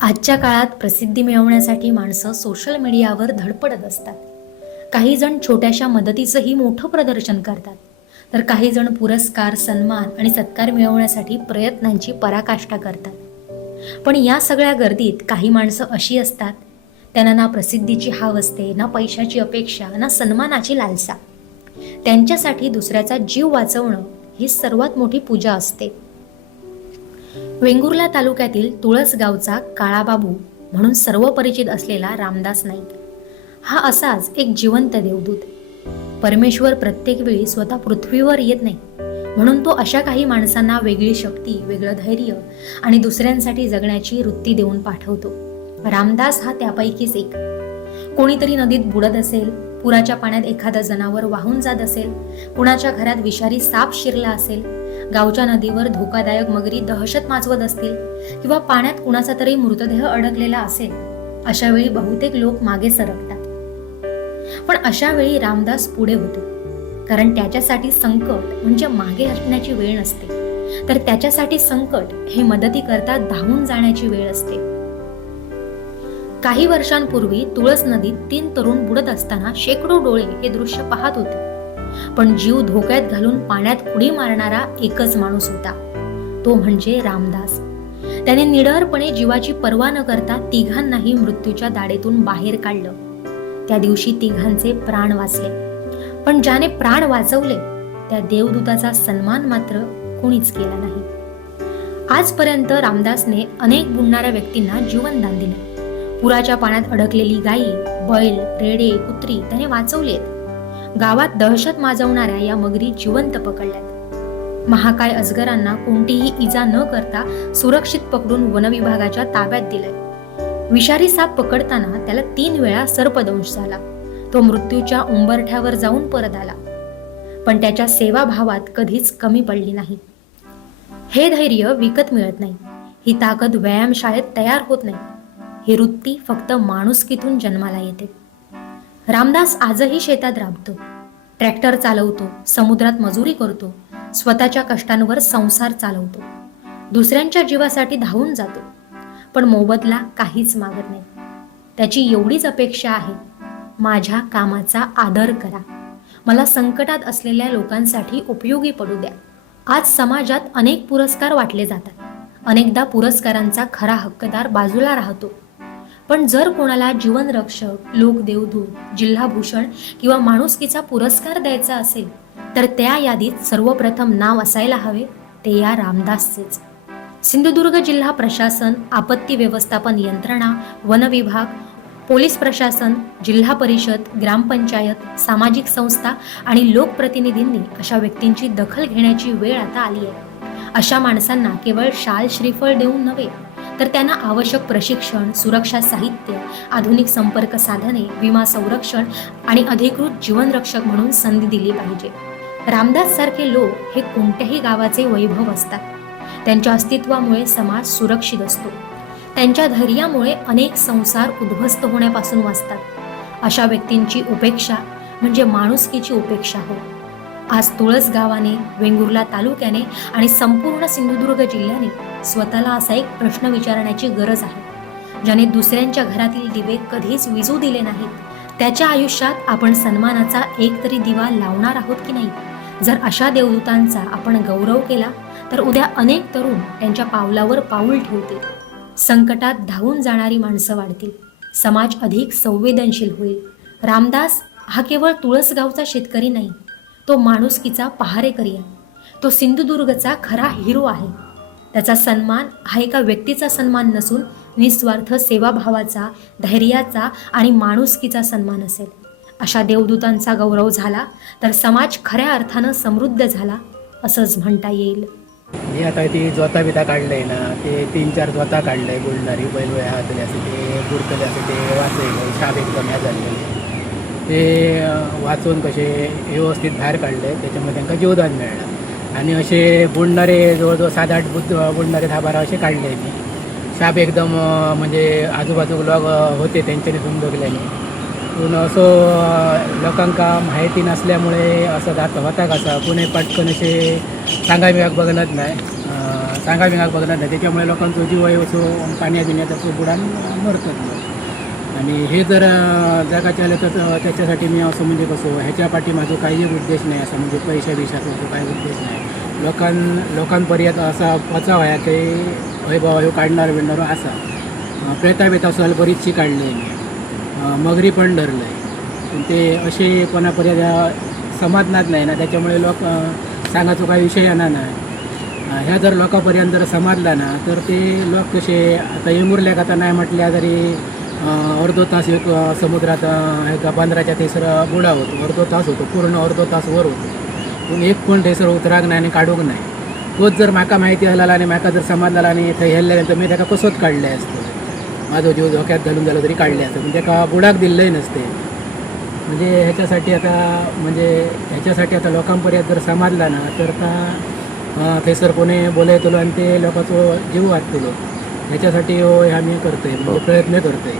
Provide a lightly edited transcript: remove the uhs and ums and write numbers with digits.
आजच्या काळात प्रसिद्धी मिळवण्यासाठी माणसं सोशल मीडियावर धडपडत असतात. काही जण छोट्याशा मदतीचंही मोठं प्रदर्शन करतात, तर काही जण पुरस्कार, सन्मान आणि सत्कार मिळवण्यासाठी प्रयत्नांची पराकाष्ठा करतात. पण या सगळ्या गर्दीत काही माणसं अशी असतात, त्यांना ना प्रसिद्धीची हाव असते, ना पैशाची अपेक्षा, ना सन्मानाची लालसा. त्यांच्यासाठी दुसऱ्याचा जीव वाचवणं ही सर्वात मोठी पूजा असते. वेंगुर्ला तालुक्यातील तुळस गावचा काळाबाबू म्हणून सर्व परिचित असलेला रामदास नाईक हा असाच एक जिवंत देवदूत. परमेश्वर प्रत्येक वेळी स्वतः पृथ्वीवर येत नाही, म्हणून तो अशा काही माणसांना वेगळी शक्ती, वेगळं धैर्य आणि दुसऱ्यांसाठी जगण्याची वृत्ती देऊन पाठवतो. रामदास हा त्यापैकीच एक. कोणीतरी नदीत बुडत असेल, पुराच्या पाण्यात एखादं जनावर वाहून जात असेल, कुणाच्या घरात विषारी साप शिरला असेल, गावच्या नदीवर धोकादायक मगरी दहशत माजवत असतील किंवा पाण्यात कुणाचा तरी मृतदेह अडकलेला असेल, अशा वेळी बहुतेक लोक मागे सरकतात. पण अशा वेळी रामदास पुढे होतो, कारण त्याच्यासाठी संकट म्हणजे मागे हटण्याची वेळ नसते, तर त्याच्यासाठी संकट हे मदतीकरता धावून जाण्याची वेळ असते. काही वर्षांपूर्वी तुळस नदीत 3 तरुण बुडत असताना शेकडो डोळे हे दृश्य पाहत होते. पण जीव धोक्यात घालून पाण्यात उडी मारणारा एकच माणूस होता, तो म्हणजे रामदास. त्याने निडरपणे जीवाची पर्वा न करता तिघांनाही मृत्यूच्या दाढेतून बाहेर काढलं. त्या दिवशी तिघांचे प्राण वाचले. पण ज्याने प्राण वाचवले त्या देवदूताचा सन्मान मात्र कोणीच केला नाही. आजपर्यंत रामदासने अनेक बुडणाऱ्या व्यक्तींना जीवनदान दिलं. पुराच्या पाण्यात अडकलेली गायी, बैल, रेडे, कुत्री त्याने वाचवलेत. गावात दहशत माजवणाऱ्या या मगरी जिवंत पकडल्यात. महाकाय अजगरांना कोणतीही इजा न करता सुरक्षित पकडून वनविभागाच्या ताब्यात दिलंय. विषारी साप पकडताना त्याला 3 वेळा सर्पदंश झाला. तो मृत्यूच्या उंबरठ्यावर जाऊन परत आला, पण त्याच्या सेवाभावात कधीच कमी पडली नाही. हे धैर्य विकत मिळत नाही, ही ताकद व्यायामशाळेत तयार होत नाही, ही वृत्ती फक्त माणुसकीतून जन्माला येते. रामदास आजही शेतात राबतो, ट्रॅक्टर चालवतो, समुद्रात मजुरी करतो, स्वतःच्या कष्टांवर संसार चालवतो, दुसऱ्यांच्या जीवासाठी धावून जातो, पण मोबदला काहीच मागत नाही. त्याची एवढीच अपेक्षा आहे, माझ्या कामाचा आदर करा, मला संकटात असलेल्या लोकांसाठी उपयोगी पडू द्या. आज समाजात अनेक पुरस्कार वाटले जातात. अनेकदा पुरस्कारांचा खरा हक्कदार बाजूला राहतो. पण जर कोणाला जीवनरक्षक, लोकदेवदूत, जिल्हाभूषण किंवा माणुसकीचा पुरस्कार द्यायचा असेल, तर त्या यादीत सर्वप्रथम नाव असायला हवे ते या रामदासचेच. सिंधुदुर्ग जिल्हा प्रशासन, आपत्ती व्यवस्थापन यंत्रणा, वन विभाग, पोलीस प्रशासन, जिल्हा परिषद, ग्रामपंचायत, सामाजिक संस्था आणि लोकप्रतिनिधींनी अशा व्यक्तींची दखल घेण्याची वेळ आता आली आहे. अशा माणसांना केवळ शाल श्रीफळ देऊन नव्हे, तर त्यांना आवश्यक प्रशिक्षण, सुरक्षा साहित्य, आधुनिक संपर्क साधने, विमा संरक्षण आणि अधिकृत जीवनरक्षक म्हणून संधी दिली पाहिजे. रामदास सारखे लोक हे कोणत्याही गावाचे वैभव असतात. त्यांच्या अस्तित्वामुळे समाज सुरक्षित असतो. त्यांच्या धैर्यामुळे अनेक संसार उद्ध्वस्त होण्यापासून वाचतात. अशा व्यक्तींची उपेक्षा म्हणजे माणुसकीची उपेक्षा हो. आज तुळस गावाने, वेंगुर्ला तालुक्याने आणि संपूर्ण सिंधुदुर्ग जिल्ह्याने स्वतःला असा एक प्रश्न विचारण्याची गरज आहे, ज्याने दुसऱ्यांच्या घरातील दिवे कधीच विझू दिले नाहीत, त्याच्या आयुष्यात आपण सन्मानाचा एक तरी दिवा लावणार आहोत की नाही. जर अशा देवदूतांचा आपण गौरव केला तर उद्या अनेक तरुण त्यांच्या पावलावर पाऊल ठेवतील. संकटात धावून जाणारी माणसं वाढतील, समाज अधिक संवेदनशील होईल. रामदास हा केवळ तुळसगावचा शेतकरी नाही, तो माणुसकीचा पहारेकरी आहे. तो सिंधुदुर्गचा खरा हिरो आहे. त्याचा सन्मान हा एका व्यक्तीचा सन्मान नसून निस्वार्थ सेवाभावाचा, धैर्याचा आणि माणुसकीचा सन्मान असेल. अशा देवदूतांचा गौरव झाला तर समाज खऱ्या अर्थानं समृद्ध झाला असंच म्हणता येईल. मी आता ती जोता बिता काढलंय ना, ते 3-4 जोता काढलंय, बोलणारी बैल वया हातले असे ते बुरकले असे ते वाचले, शाप एकदम ह्या झाले ते वाचून कसे व्यवस्थित बाहेर काढले, त्याच्यामुळे त्यांना जीवदान मिळालं. आणि असे बुडणारे जवळजवळ 7-8 बुडणारे 10-12 असे काढले मी. शाप एकदम म्हणजे आजूबाजू लोक होते त्यांच्याने समजवल्याने, पण असं लोकांका माहिती नसल्यामुळे असं जात होता कसा कोणी पटकन असे सांगायला बघत नाही. सांगा बिंगाक बघणार नाही, त्याच्यामुळे लोकांचो जीव असो पाण्यात बिण्यात असो बुडान मरतात लोक. आणि हे जर जगाचे आले तर त्याच्यासाठी मी असं म्हणजे कसं ह्याच्या पाठी माझा काही उद्देश नाही, असं म्हणजे पैशा बिशाचा असं काही उद्देश नाही. लोकांपर्यंत असा पोचावा आहे की हय बाबा ह्यो काढणार बिडणार असा प्रेता बेता सहल बरीचशी काढली मी, मगरी पण धरलं आहे. पण ते असे कोणापर्यंत समाजनात नाही ना, त्याच्यामुळे लोक सांगायचो काही विषय येणार नाही. ह्या जर लोकांपर्यंत जर समाजला ना तर ते लोक कसे आता येमुरल्याक आता नाही म्हटल्या तरी अर्धो तास एक समुद्रात एका बंदराच्या थंयसर बुडा होतो, अर्धो तास होतो, पूर्ण अर्धो तास वर होतो. पूण एक कोण थंयसर उतराक नाही आणि काडूंक नाही. तोच जर म्हाका माहिती आला आणि म्हाका जर समजला आणि थंय हेल्ले तर मी ताका कसोच काडले असतो, माझो जीव धोक्यात घालून जालो तरी काडले असते, पण ताका बुडाक दिल्लंय नसते. म्हणजे ह्याच्यासाठी आता लोकांपर्यंत जर समजला ना तर थंयसर कोणी बोलयतलो आणि ते लोकांचो जीव वाचतलो. ह्याच्यासाठी ह्या मी करतोय, म्हणजे प्रयत्न करतोय.